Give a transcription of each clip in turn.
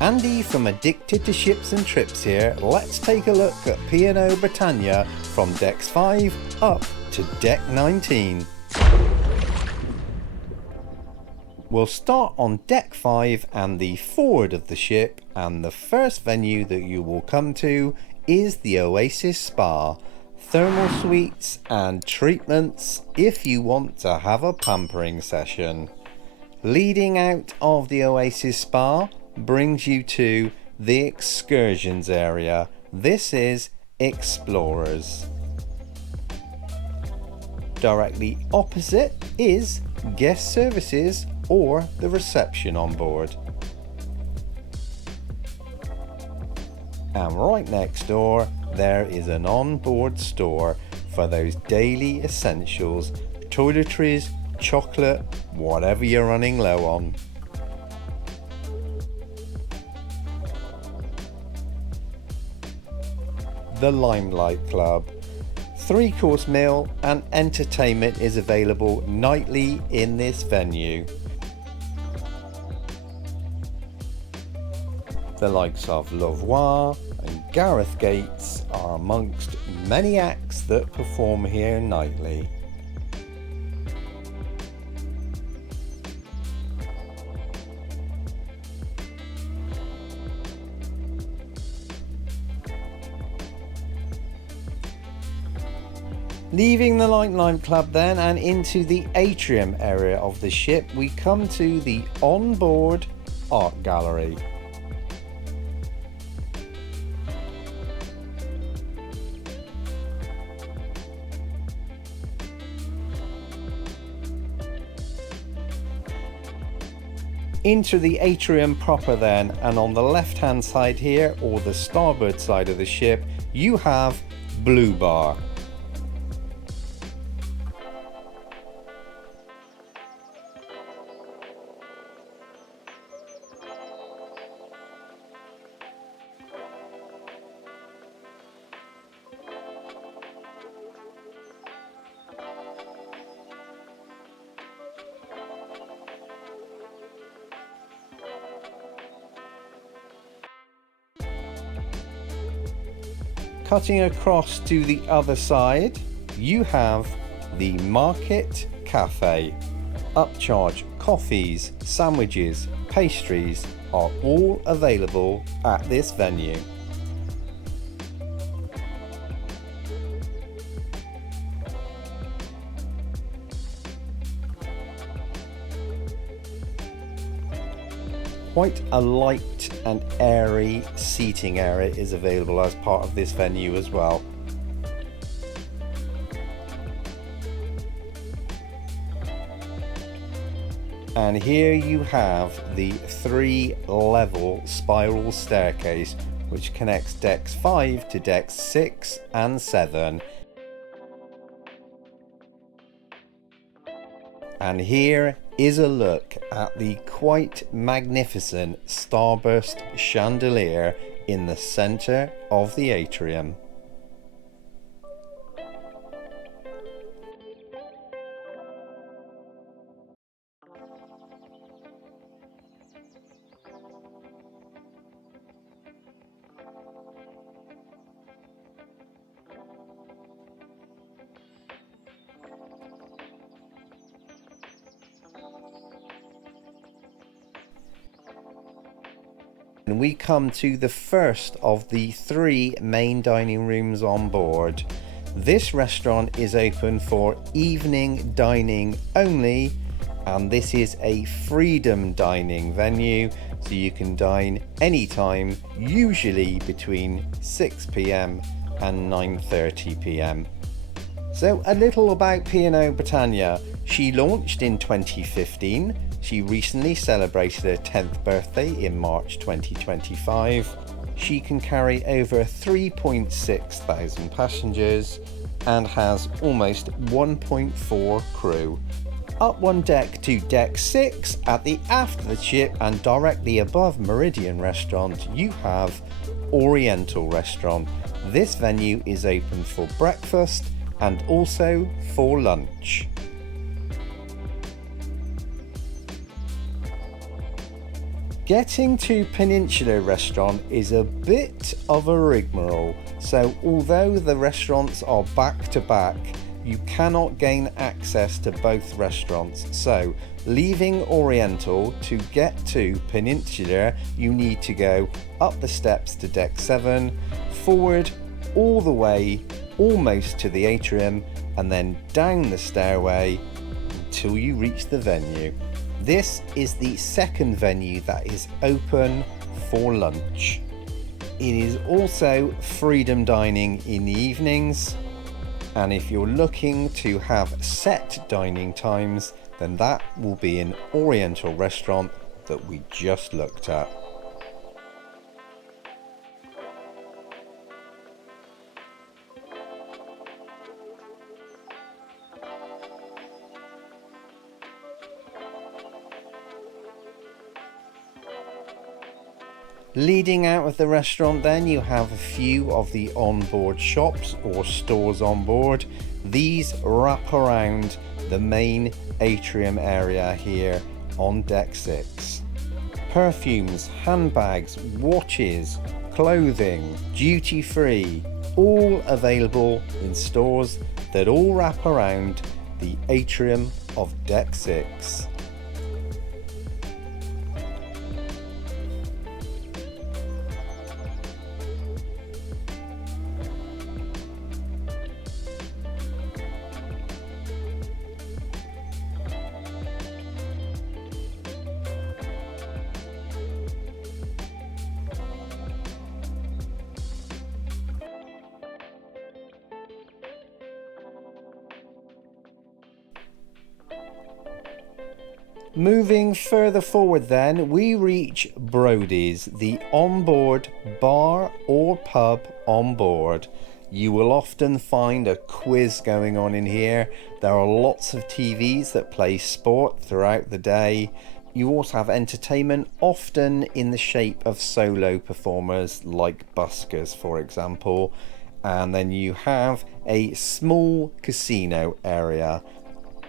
Andy from Addicted to Ships and Trips here. Let's take a look at P&O Britannia from decks 5 up to deck 19. We'll start on deck 5 and the forward of the ship, and the first venue that you will come to is the Oasis Spa. Thermal suites and treatments if you want to have a pampering session. Leading out of the Oasis Spa brings you to the excursions area. This is Explorers. Directly opposite is guest services or the reception on board. And right next door there is an on-board store for those daily essentials, toiletries, chocolate, whatever you're running low on. The Limelight Club. 3-course meal and entertainment is available nightly in this venue. The likes of Lavoie and Gareth Gates are amongst many acts that perform here nightly. Leaving the Limelight Club then and into the atrium area of the ship, we come to the onboard art gallery. Into the atrium proper then, and on the left hand side here, or the starboard side of the ship, you have Blue Bar. Cutting across to the other side, you have the Market Cafe. Upcharge coffees, sandwiches, pastries are all available at this venue. Quite a light and airy seating area is available as part of this venue as well. And here you have the 3-level spiral staircase which connects decks 5 to decks 6 and 7. And here is a look at the quite magnificent starburst chandelier in the centre of the atrium. And we come to the first of the 3 main dining rooms on board. This restaurant is open for evening dining only, and this is a freedom dining venue, so you can dine anytime, usually between 6 p.m. and 9:30 p.m. So a little about P&O Britannia. She launched in 2015. She recently celebrated her 10th birthday in March 2025. She can carry over 3.6 thousand passengers and has almost 1.4 crew. Up one deck to deck 6 at the aft of the ship and directly above Meridian restaurant you have Oriental restaurant. This venue is open for breakfast and also for lunch. Getting to Peninsular restaurant is a bit of a rigmarole, so although the restaurants are back to back, you cannot gain access to both restaurants. So leaving Oriental to get to Peninsular, you need to go up the steps to deck 7, forward all the way almost to the atrium, and then down the stairway until you reach the venue. This is the second venue that is open for lunch. It is also freedom dining in the evenings, and if you're looking to have set dining times, then that will be an Oriental restaurant that we just looked at. Leading out of the restaurant then, you have a few of the onboard shops or stores on board. These wrap around the main atrium area here on deck 6. Perfumes, handbags, watches, clothing, duty free, all available in stores that all wrap around the atrium of deck 6. Moving further forward then, we reach Brodie's, the onboard bar or pub on board. You will often find a quiz going on in here. There are lots of TVs that play sport throughout the day. You also have entertainment, often in the shape of solo performers like buskers, for example. And then you have a small casino area.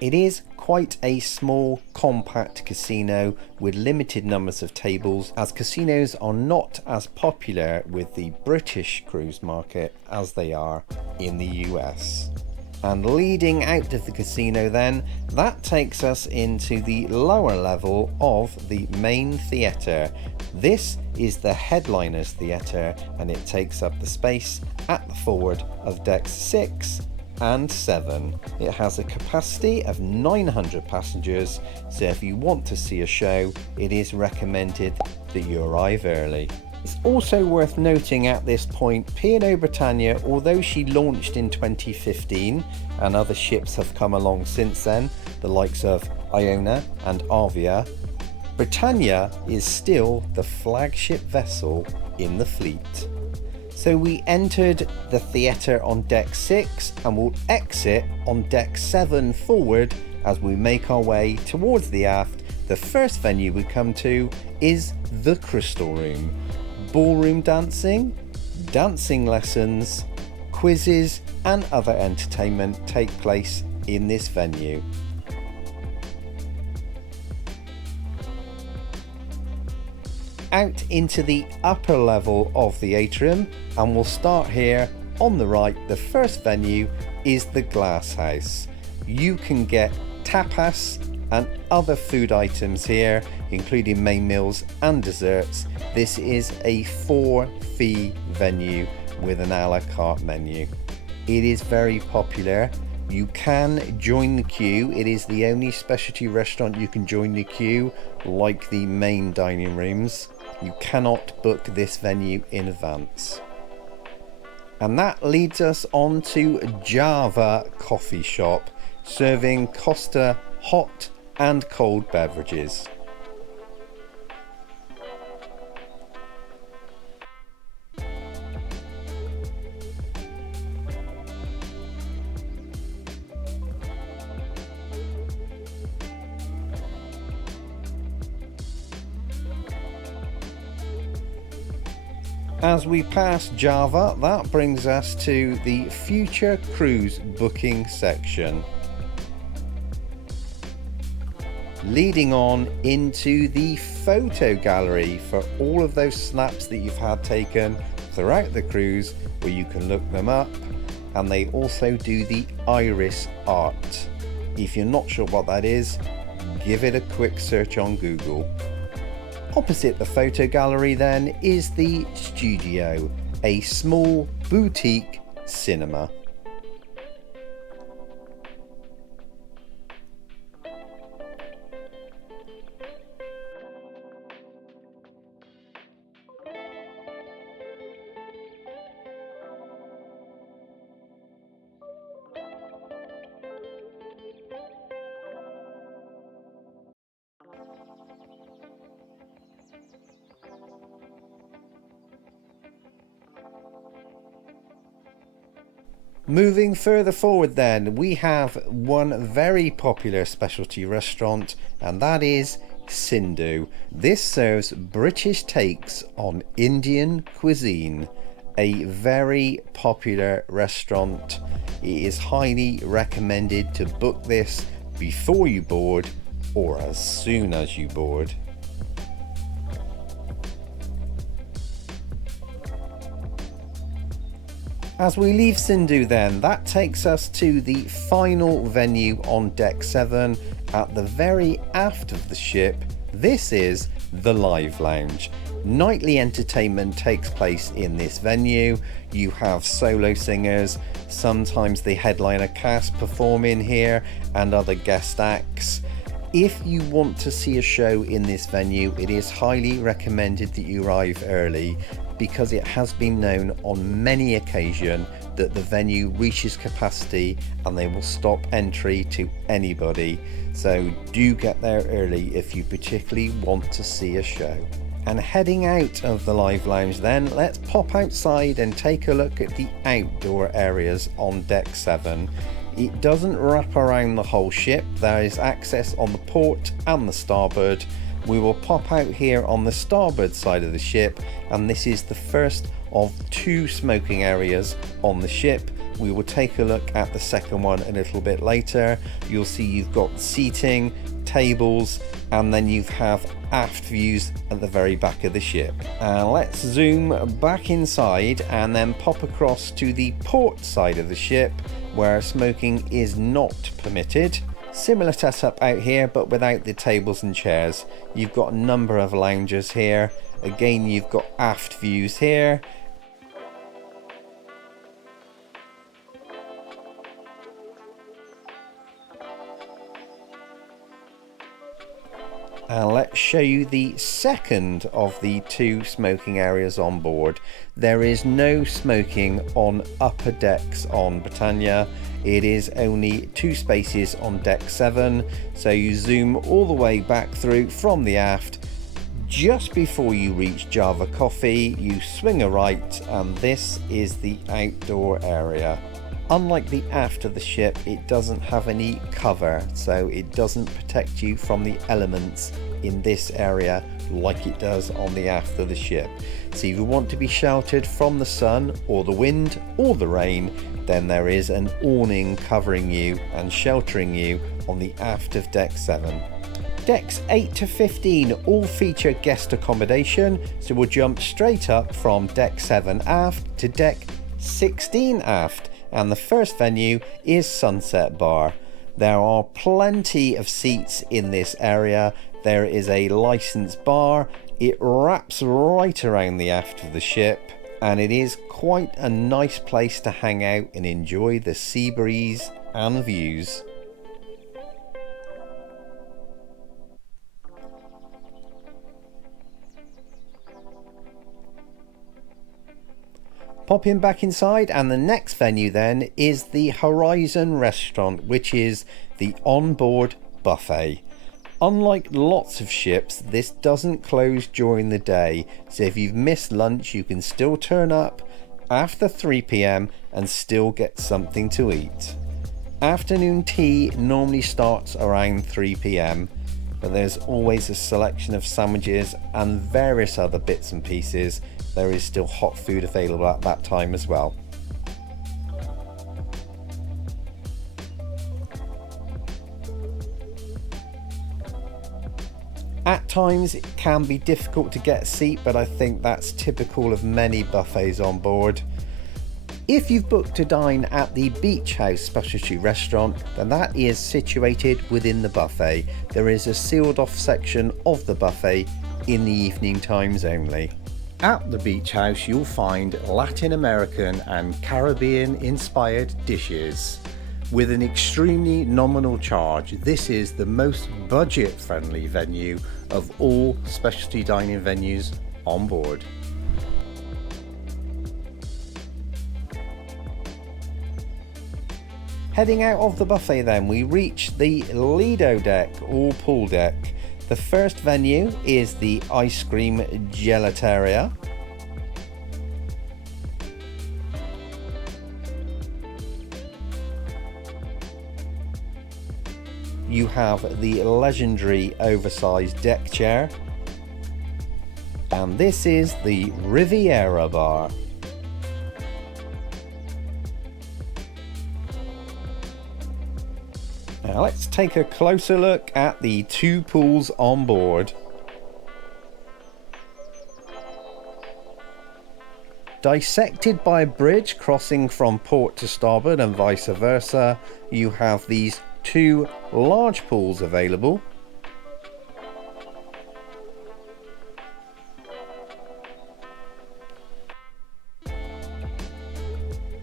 It is quite a small, compact casino with limited numbers of tables, as casinos are not as popular with the British cruise market as they are in the US. And leading out of the casino then, that takes us into the lower level of the main theatre. This is the Headliners Theatre, and it takes up the space at the forward of decks 6 and 7. It has a capacity of 900 passengers, so if you want to see a show, it is recommended that you arrive early. It's also worth noting at this point, P&O Britannia, although she launched in 2015 and other ships have come along since then, the likes of Iona and Avia, Britannia is still the flagship vessel in the fleet. So we entered the theatre on deck 6 and will exit on deck 7 forward as we make our way towards the aft. The first venue we come to is the Crystal Room. Ballroom dancing, dancing lessons, quizzes and other entertainment take place in this venue. Out into the upper level of the atrium, and we'll start here on the right. The first venue is the Glass House. You can get tapas and other food items here, including main meals and desserts. This is a 4-fee venue with an a la carte menu. It is very popular. You can join the queue. It is the only specialty restaurant you can join the queue, like the main dining rooms. You cannot book this venue in advance. And that leads us on to Java Coffee Shop, serving Costa hot and cold beverages. As we pass Java, that brings us to the future cruise booking section. leading on into the photo gallery for all of those snaps that you've had taken throughout the cruise, where you can look them up. And they also do the iris art. If you're not sure what that is, give it a quick search on Google. Opposite the photo gallery then is the studio, a small boutique cinema. Moving further forward then, we have one very popular specialty restaurant, and that is Sindhu. This serves British takes on Indian cuisine. A very popular restaurant. It is highly recommended to book this before you board or as soon as you board. As we leave Sindhu then, that takes us to the final venue on deck 7 at the very aft of the ship. This is the Live Lounge. Nightly entertainment takes place in this venue. You have solo singers, sometimes the headliner cast perform in here, and other guest acts. If you want to see a show in this venue, it is highly recommended that you arrive early, because it has been known on many occasions that the venue reaches capacity and they will stop entry to anybody. So do get there early if you particularly want to see a show. And heading out of the Live Lounge then, let's pop outside and take a look at the outdoor areas on deck 7. It doesn't wrap around the whole ship. There is access on the port and the starboard. We will pop out here on the starboard side of the ship, and this is the first of 2 smoking areas on the ship. We will take a look at the second one a little bit later. You'll see you've got seating, tables, and then you have aft views at the very back of the ship. Let's zoom back inside and then pop across to the port side of the ship, where smoking is not permitted. Similar setup out here, but without the tables and chairs. You've got a number of lounges here. Again, you've got aft views here. And let's show you the second of the 2 smoking areas on board. There is no smoking on upper decks on Britannia. It is only 2 spaces on deck 7. So you zoom all the way back through from the aft. Just before you reach Java Coffee, you swing a right, and this is the outdoor area. Unlike the aft of the ship, it doesn't have any cover, so it doesn't protect you from the elements in this area like it does on the aft of the ship. So if you want to be sheltered from the sun or the wind or the rain, then there is an awning covering you and sheltering you on the aft of deck 7. Decks 8 to 15 all feature guest accommodation, so we'll jump straight up from deck 7 aft to deck 16 aft. And the first venue is Sunset Bar. There are plenty of seats in this area. There is a licensed bar. It wraps right around the aft of the ship, and it is quite a nice place to hang out and enjoy the sea breeze and views. Popping back inside, and the next venue then is the Horizon restaurant, which is the onboard buffet. Unlike lots of ships, this doesn't close during the day, so if you've missed lunch you can still turn up after 3 p.m. and still get something to eat. Afternoon tea normally starts around 3 p.m, but there's always a selection of sandwiches and various other bits and pieces. There is still hot food available at that time as well. At times it can be difficult to get a seat, but I think that's typical of many buffets on board. If you've booked to dine at the Beach House specialty restaurant, then that is situated within the buffet. There is a sealed off section of the buffet in the evening times only. At the Beach House you'll find Latin American and Caribbean inspired dishes. With an extremely nominal charge, this is the most budget friendly venue of all specialty dining venues on board. Heading out of the buffet then, we reach the Lido deck or pool deck. The first venue is the ice cream Gelateria. You have the legendary oversized deck chair. And this is the Riviera Bar. Now let's take a closer look at the two pools on board. Dissected by a bridge crossing from port to starboard and vice versa, you have these two large pools available.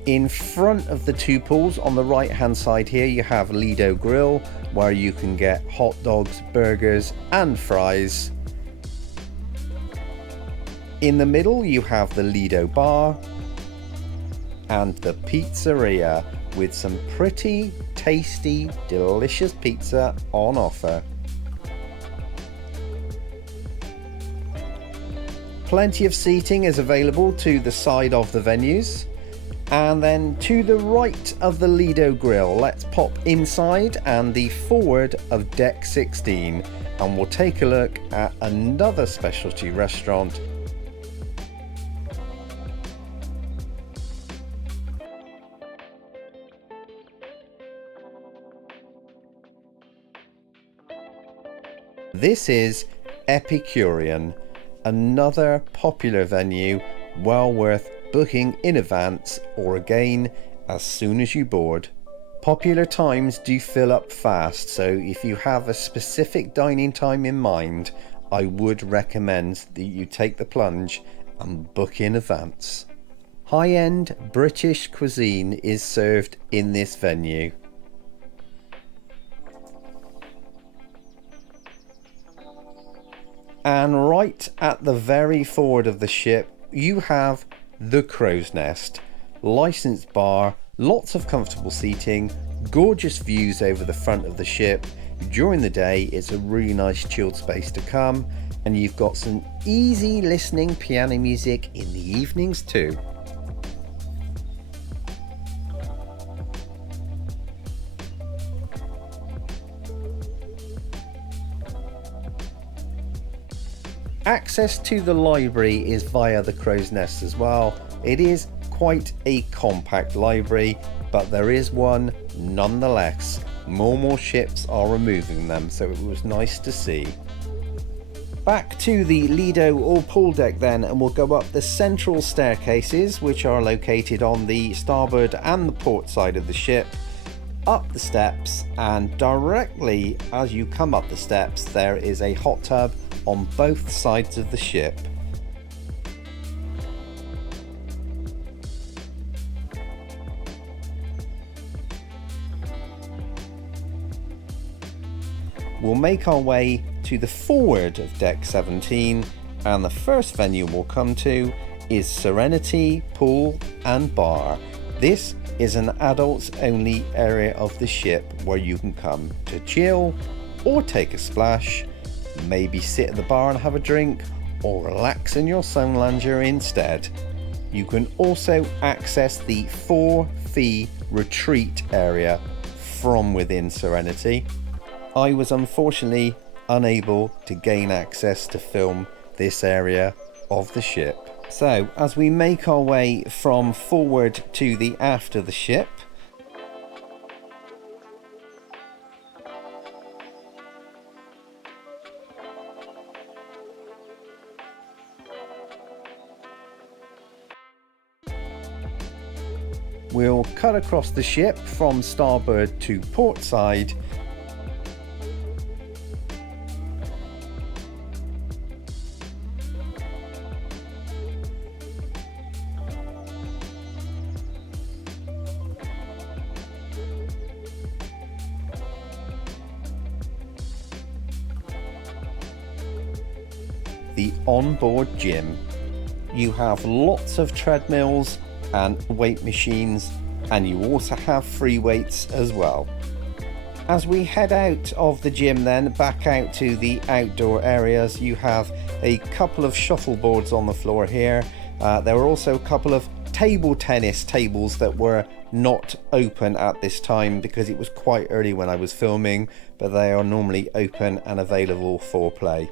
In front of the two pools on the right hand side here you have Lido Grill, where you can get hot dogs, burgers and fries. In the middle you have the Lido Bar and the Pizzeria, with some pretty tasty, delicious pizza on offer. Plenty of seating is available to the side of the venues. And then to the right of the Lido Grill, let's pop inside and the forward of deck 16, and we'll take a look at another specialty restaurant. This is Epicurean, another popular venue, well worth booking in advance or again as soon as you board. Popular times do fill up fast, so if you have a specific dining time in mind, I would recommend that you take the plunge and book in advance. High-end British cuisine is served in this venue. And right at the very forward of the ship you have the Crow's Nest, licensed bar, lots of comfortable seating, gorgeous views over the front of the ship. During the day it's a really nice chilled space to come, and you've got some easy listening piano music in the evenings too. Access to the library is via the Crow's Nest as well. It is quite a compact library, but there is one nonetheless. More ships are removing them, so it was nice to see. Back to the Lido or pool deck then, and we'll go up the central staircases, which are located on the starboard and the port side of the ship, up the steps, and directly as you come up the steps there is a hot tub on both sides of the ship. We'll make our way to the forward of deck 17, and the first venue we'll come to is Serenity Pool and Bar. This is an adults only area of the ship where you can come to chill or take a splash, maybe sit at the bar and have a drink, or relax in your sun lounger instead. You can also access the 4-fee retreat area from within Serenity. I was unfortunately unable to gain access to film this area of the ship. So as we make our way from forward to the aft of the ship, we'll cut across the ship from starboard to port side. The onboard gym. You have lots of treadmills and weight machines, and you also have free weights as well. As we head out of the gym then back out to the outdoor areas, you have a couple of shuffleboards on the floor here. There were also a couple of table tennis tables that were not open at this time because it was quite early when I was filming, but they are normally open and available for play.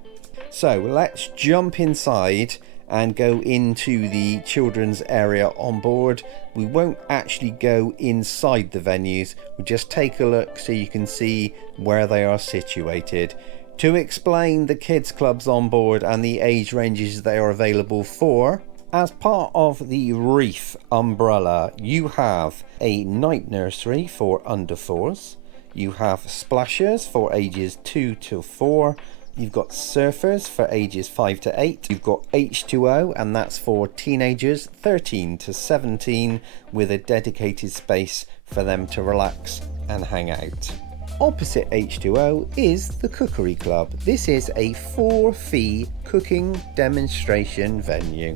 So let's jump inside and go into the children's area on board. We won't actually go inside the venues, we'll just take a look so you can see where they are situated. To explain the kids clubs on board and the age ranges they are available for, as part of the Reef umbrella, you have a night nursery for under 4s, you have splashers for ages 2 to 4, you've got surfers for ages 5 to 8. You've got H2O, and that's for teenagers 13 to 17 with a dedicated space for them to relax and hang out. Opposite H2O is the Cookery Club. This is a 4-fee cooking demonstration venue.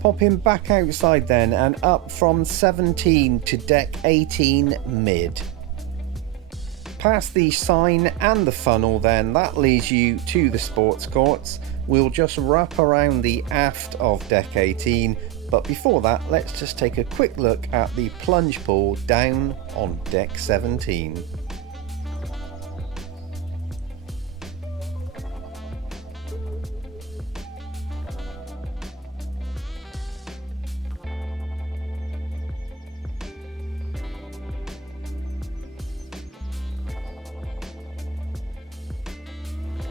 Popping back outside then and up from 17 to deck 18 mid. Past the sign and the funnel then, that leads you to the sports courts. We'll just wrap around the aft of deck 18, but before that let's just take a quick look at the plunge pool down on deck 17.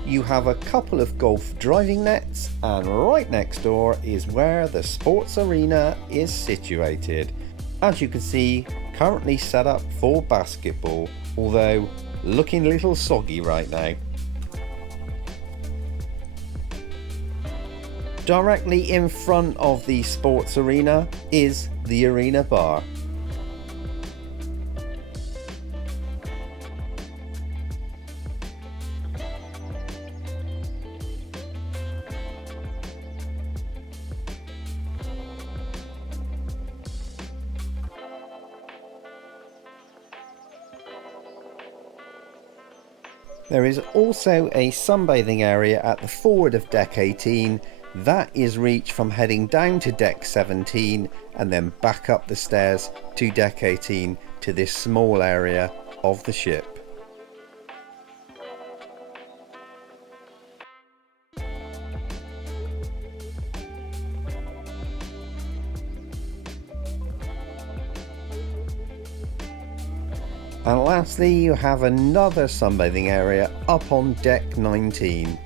You have a couple of golf driving nets, and right next door is where the sports arena is situated. As you can see, currently set up for basketball, although looking a little soggy right now. Directly in front of the sports arena is the arena bar. There is also a sunbathing area at the forward of deck 18. That is reached from heading down to deck 17 and then back up the stairs to deck 18 to this small area of the ship. And lastly, you have another sunbathing area up on deck 19.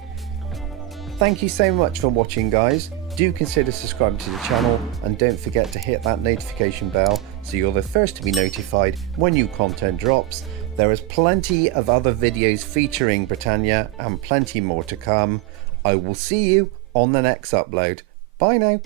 Thank you so much for watching, guys. Do consider subscribing to the channel and don't forget to hit that notification bell so you're the first to be notified when new content drops. There is plenty of other videos featuring Britannia and plenty more to come. I will see you on the next upload. Bye now.